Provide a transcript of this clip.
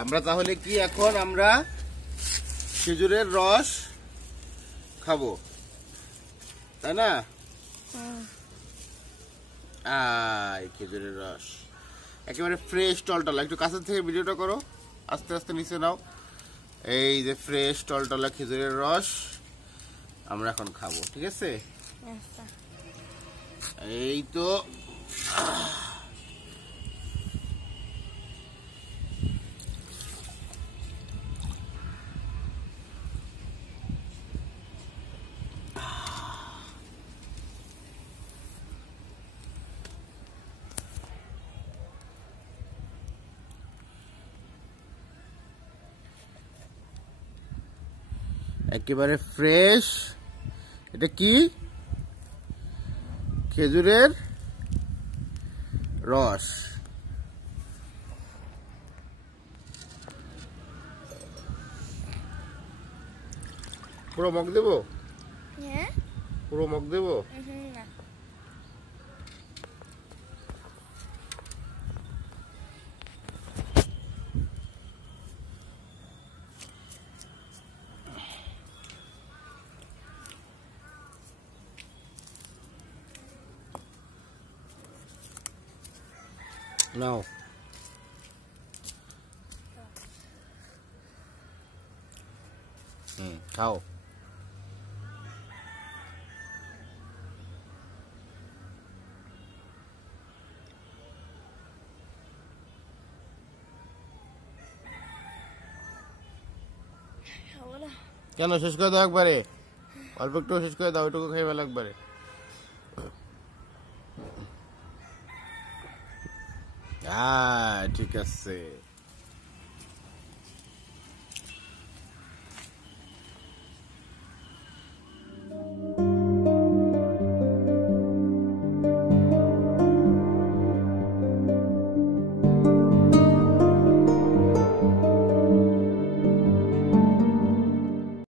আমরা তাহলে কি এখন আমরা খেজুরের রস খাবো, তাই না? খেজুরের রস একেবারে ফ্রেশ টলটলা। একটু কাছের থেকে ভিডিওটা করো, আস্তে আস্তে নিচে নাও। এই যে ফ্রেশ টলটলা খেজুরের রস আমরা এখন খাবো, ঠিক আছে? এই তো একেবারে ফ্রেশ। এটা কি? খেজুরের রস। পুরো মগ দেবো? পুরো মগ দেবো? নাও। খাও। কেন শেষ করে দাও একবারে? অল্প একটু শেষ করে দাও, ওইটুকু খাইবে একবারে। ঠিক আছে।